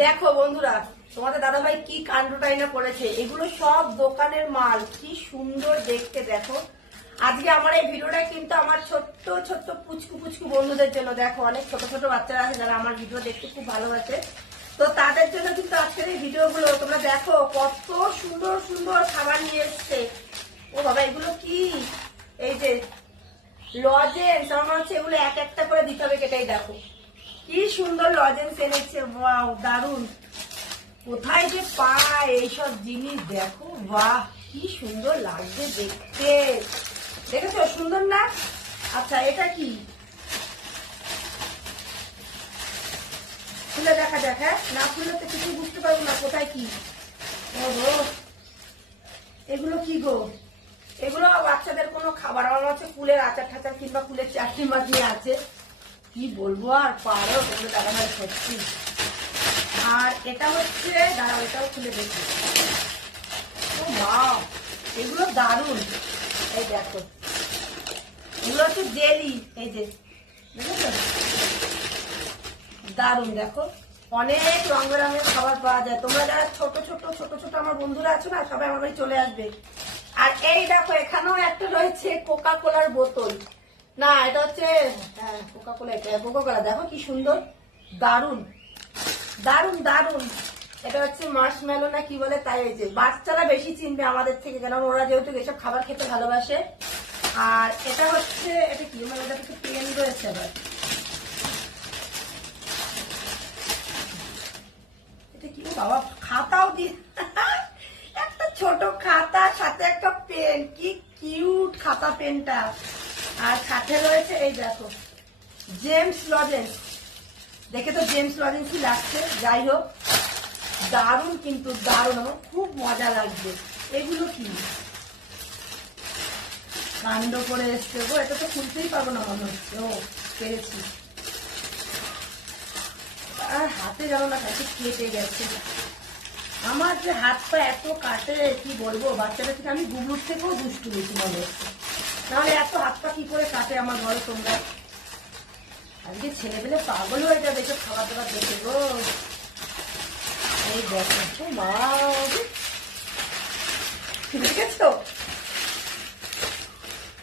দেখো বন্ধুরা, তোমাদের দাদা ভাই কি কাণ্ডটাই না করেছে? এগুলো সব দোকানের মাল। কি সুন্দর দেখতে দেখো। আজকে আমার এই ভিডিওটা কিন্তু আমার ছোট্ট ছোট্ট পুচকু পুচকু বন্ধুদের জন্য। দেখো, অনেক ছোট ছোট বাচ্চারা আছে যারা আমার ভিডিও দেখতে খুব ভালোবাসে। তো তাদের জন্য কিন্তু আজকের এই ভিডিওগুলো, তোমরা দেখো কত সুন্দর সুন্দর খাবার নিয়ে এসছে। ও বাবা, এগুলো কি? এই যে, লজেন্স, আমার হচ্ছে এগুলো এক একটা করে দিতে হবে কেটেই দেখো। কি সুন্দর লজেন্স এনেছে বাহ দারুণ কোথায় যে পায় এইসব জিনিস দেখো বাহ কি সুন্দর লাগছে দেখতে। দেখেছ, সুন্দর না? আচ্ছা এটা কি? খুলে দেখা যাক হ্যাঁ? না খুললে তো কিছু বুঝতে পারব না, কোথায় কি? ওহো, এগুলো কি গো? এগুলো বাচ্চাদের কোনো খাবার আমার হচ্ছে ফুলের আচার ঠাচার কিংবা ফুলের চাটনি মাটনি আছে। কি বলব আর পারো তোমরা দাদা ভাই সত্যি। আর এটা হচ্ছে, দাঁড়াও, এটাও খুলে দেখি। ও মা এগুলো দারুণ। এই দেখো। এগুলো হচ্ছে জেলি, এই যে। দারুণ, দেখো। অনেক রং বেরঙের খাবার পাওয়া যায়। তোমরা যারা ছোট ছোট ছোট ছোট আমার বন্ধুরা আছো না, সবাই আমার বাড়ি চলে আসবে। আর এই দেখো, এখানেও একটা রয়েছে কোকা কোলার বোতল। না, এটা হচ্ছে হ্যাঁ কোকা কোলা কোকা কোলা দেখো কি সুন্দর, দারুণ দারুণ দারুণ এটা হচ্ছে মার্শ মেলো না কি বলে, তাই হয়েছে বাচ্চারা বেশি চিনবে আমাদের থেকে কারণ ওরা যেহেতু এসব খাবার খেতে ভালোবাসে। আর এটা হচ্ছে, এটা কি মানে এটা হচ্ছে পেন রয়েছে আবার। এটা বাবা, খাতাও দিয়ে একটা ছোট খাতা, সাথে একটা পেন কি কিউট খাতা পেনটা সাথে রয়েছে, এই দেখো। জেমস লজেন্স। দেখে তো জেমস লজেন্সই লাগছে, যাই হোক। দারুণ কিন্তু, দারুণ, আমার খুব মজা লাগবে এগুলো কি? কাণ্ড করে এসছে গো, এটা তো খুলতেই পারব না মনে হচ্ছে। ও, পেরেছি। আর হাতে জানো না কাছে কেটে গেছে। আমার যে হাত পা এত কাটে, কি বলব? বাচ্চাটা থেকে আমি গুবলুর থেকেও দুষ্টু বেশি মনে হচ্ছে। নাহলে এত হাত পা কি করে কাটে আমার ঘরে তোমরা? আজকে ছেলে পেলে পাগল হয়ে যাবে, এসব খাবার দাবার দেখে গো। এই দেখো মা দেখেছ?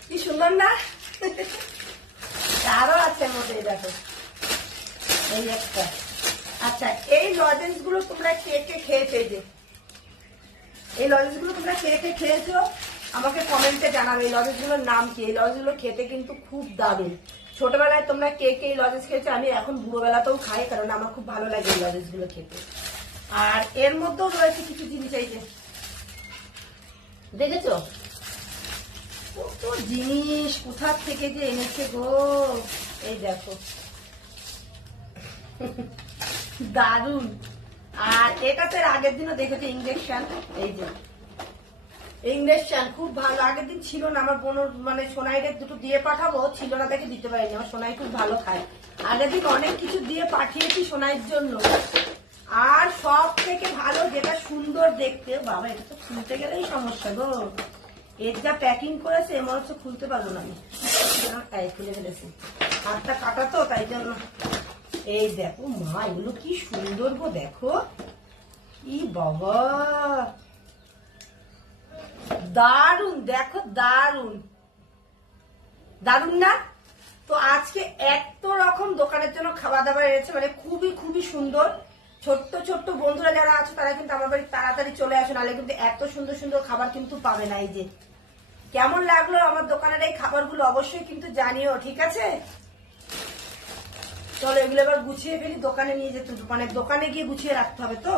কি সুন্দর না? আরও আছে মধ্যে দেখো। এই একটা। আচ্ছা এই লজেন্সগুলো তোমরা কে কে খেয়েছো যে? এই লজেন্সগুলো তোমরা কে কে খেয়েছো? আমাকে কমেন্টে জানাবে, এই লজেন্সগুলোর নাম কি? এই লজেন্সগুলো খেতে কিন্তু খুব দারুণ। ছোটবেলায় তোমরা কে কে এই লজেন্স খেয়েছো? আমি এখন বুড়োবেলাতেও খাই, কারণ আমার খুব ভালো লাগে এই লজেন্সগুলো খেতে। আর এর মধ্যেও রয়েছে কিছু জিনিস, এই যে। দেখেছ? কত জিনিস কোথার থেকে যে এনেছে গো? এই দেখো। দারুণ আর এটা তো এর আগের দিনও দেখেছ ইঞ্জেকশন এই যে। ইঞ্জেকশন খুব ভালো। আগের দিন ছিল না, আমার বোন মানে সোনাইদের দুটো দিয়ে পাঠাবো, ছিল না দেখে দিতে পারিনি। আমার সোনাই খুব ভালো খায়। আগের দিন অনেক কিছু দিয়ে পাঠিয়েছি সোনাইয়ের জন্য। আর সব থেকে ভালো, যেটা সুন্দর দেখতে, বাবা, এটা তো খুলতে গেলেই সমস্যা গো। এর যা প্যাকিং করেছে এমন হচ্ছে খুলতে পারব না আমি। তাই খুলে ফেলেছি। হাতটা কাটা তো, তাই জন্য। এই দেখো মা, এগুলো কি সুন্দর গো, দেখো। ই বাবা। দারুণ দেখো দারুণ দারুণ না? তো আজকে এত রকম দোকানের জন্য খাওয়া দাবার এনেছে মানে খুবই খুবই সুন্দর। ছোট্ট ছোট্ট বন্ধুরা যারা আছে, তারা কিন্তু আমার বাড়ি তাড়াতাড়ি চলে আসে, নাহলে কিন্তু এত সুন্দর সুন্দর খাবার কিন্তু পাবে না এই যে। কেমন লাগল আমার দোকানের এই খাবারগুলো অবশ্যই কিন্তু জানিও, ঠিক আছে? চলো এগুলো এবার গুছিয়ে ফেলি, দোকানে নিয়ে যেতে মানে দোকানে গিয়ে গুছিয়ে রাখতে হবে তো?